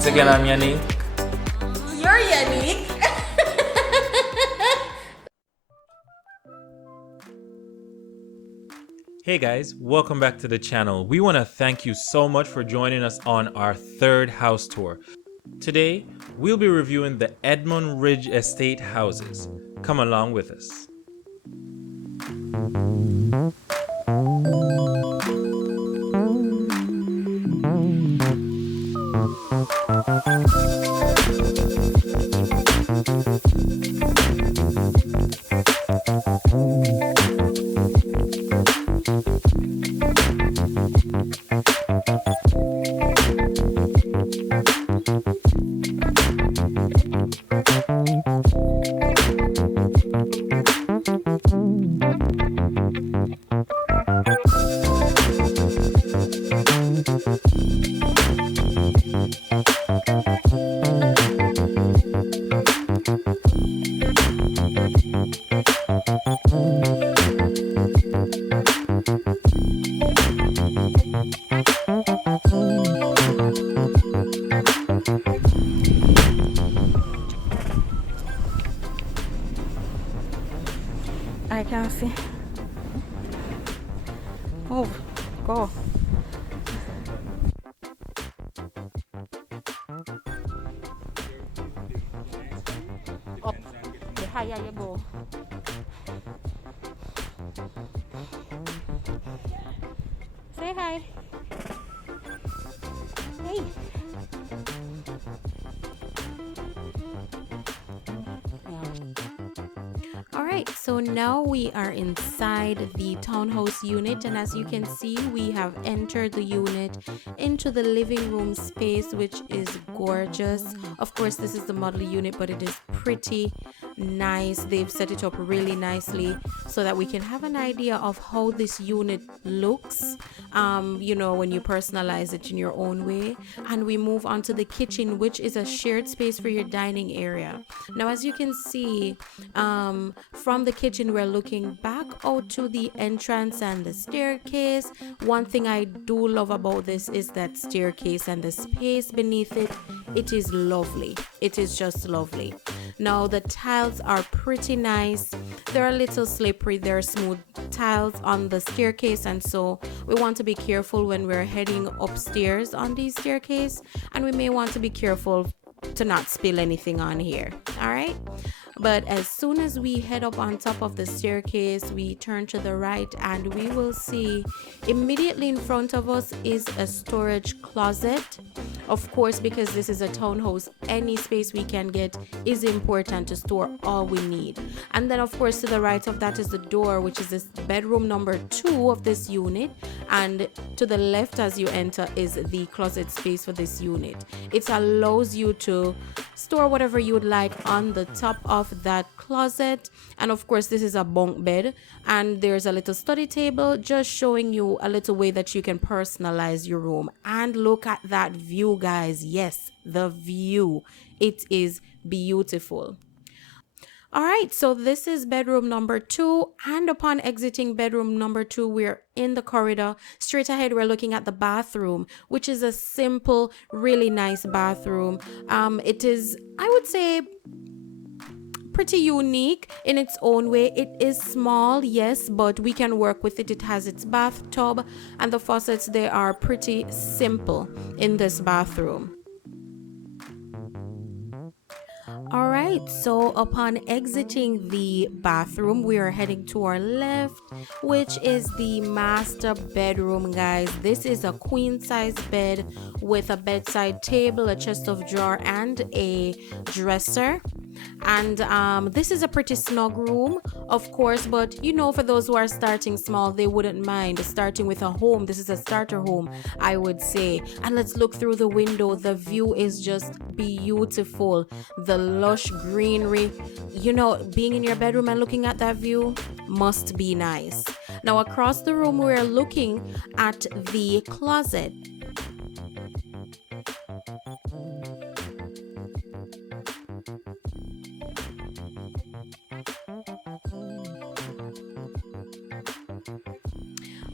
Once again, I'm Yanique. You're Yanique. Hey guys, welcome back to the channel. We want to thank you so much for joining us on our third house tour. Today, we'll be reviewing the Edmund Ridge Estate houses. Come along with us. I can see. Oh, go. Up. The higher you go. Say hi. Hey. Alright, so now we are inside the townhouse unit, and as you can see, we have entered the unit into the living room space, which is gorgeous. Of course, this is the model unit, but it is pretty nice. They've set it up really nicely so that we can have an idea of how this unit looks, you know, when you personalize it in your own way. And we move on to the kitchen, which is a shared space for your dining area. Now, as you can see, from the kitchen, we're looking back out to the entrance and the staircase. One thing I do love about this is that staircase and the space beneath it. It is lovely. It is just lovely. Now, the tiles are pretty nice. They're a little slippery. They're smooth tiles on the staircase, and so we want to be careful when we're heading upstairs on the staircase, and we may want to be careful to not spill anything on here. All right, but as soon as we head up on top of the staircase, we turn to the right and we will see immediately in front of us is a storage closet. Of course, because this is a townhouse, any space we can get is important to store all we need. And then of course to the right of that is the door, which is this bedroom number 2 of this unit, and to the left as you enter is the closet space for this unit. It allows you to store whatever you would like on the top of that closet. And of course, this is a bunk bed, and there's a little study table, just showing you a little way that you can personalize your room. And look at that view, guys. Yes, the view, it is beautiful. All right, so this is bedroom number 2, and upon exiting bedroom number 2, we're in the corridor. Straight ahead, we're looking at the bathroom, which is a simple, really nice bathroom. It is, I would say, pretty unique in its own way. It is small, yes, but we can work with it. It has its bathtub, and the faucets, they are pretty simple in this bathroom. All right, so upon exiting the bathroom, we are heading to our left, which is the master bedroom, guys. This is a queen size bed with a bedside table, a chest of drawer, and a dresser. And this is a pretty snug room, of course, but you know, for those who are starting small, they wouldn't mind starting with a home. This is a starter home, I would say. And let's look through the window. The view is just beautiful. The lush greenery, you know, being in your bedroom and looking at that view must be nice. Now across the room, we're looking at the closet.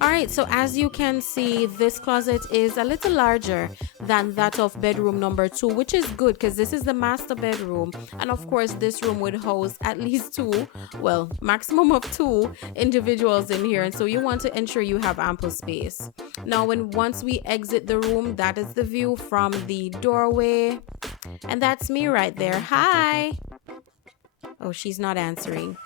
Alright, so as you can see, this closet is a little larger than that of bedroom number 2, which is good because this is the master bedroom. And of course, this room would house at least 2, well, maximum of 2 individuals in here. And so you want to ensure you have ample space. Now, once we exit the room, that is the view from the doorway. And that's me right there. Hi! Oh, she's not answering.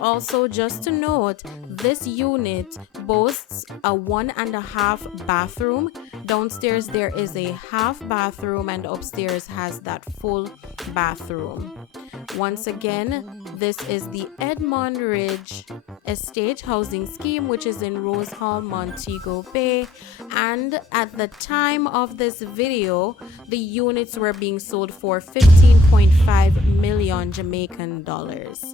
Also, just to note, this unit boasts a 1.5 bathroom. Downstairs there is a half bathroom and upstairs has that full bathroom. Once again, this is the Edmund Ridge Estate Housing Scheme, which is in Rose Hall, Montego Bay. And at the time of this video, the units were being sold for 15.5 million Jamaican dollars.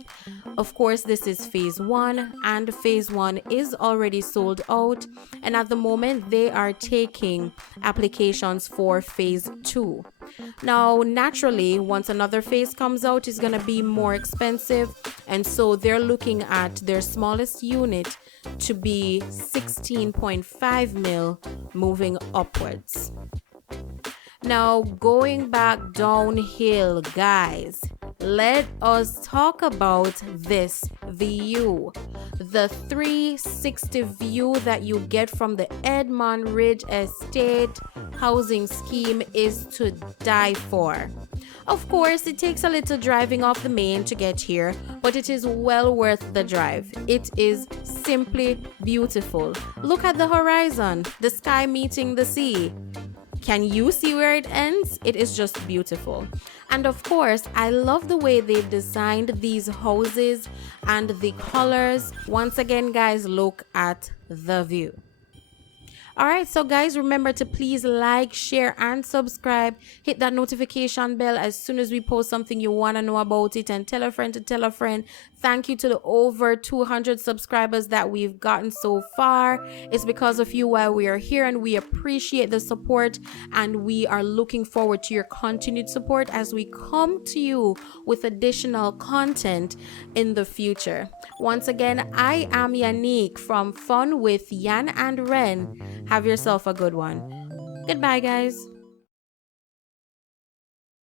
Of course, this is phase 1, and phase 1 is already sold out. And at the moment, they are taking applications for phase 2. Now, naturally, once another phase comes out, it's going to be more expensive. And so they're looking at their smallest unit to be 16.5 mil moving upwards. Now, going back downhill, guys, let us talk about this view. The 360 view that you get from the Edmund Ridge Estate Housing Scheme is to die for. Of course, it takes a little driving off the main to get here, but it is well worth the drive. It is simply beautiful. Look at the horizon, the sky meeting the sea. Can you see where it ends? It is just beautiful. And of course, I love the way they've designed these houses and the colors. Once again, guys, look at the view. Alright, so guys, remember to please like, share, and subscribe. Hit that notification bell as soon as we post something you want to know about it, and tell a friend to tell a friend. Thank you to the over 200 subscribers that we've gotten so far. It's because of you why we are here, and we appreciate the support, and we are looking forward to your continued support as we come to you with additional content in the future. Once again, I am Yanique from Fun with Yan and Ren. Have yourself a good one. Goodbye, guys.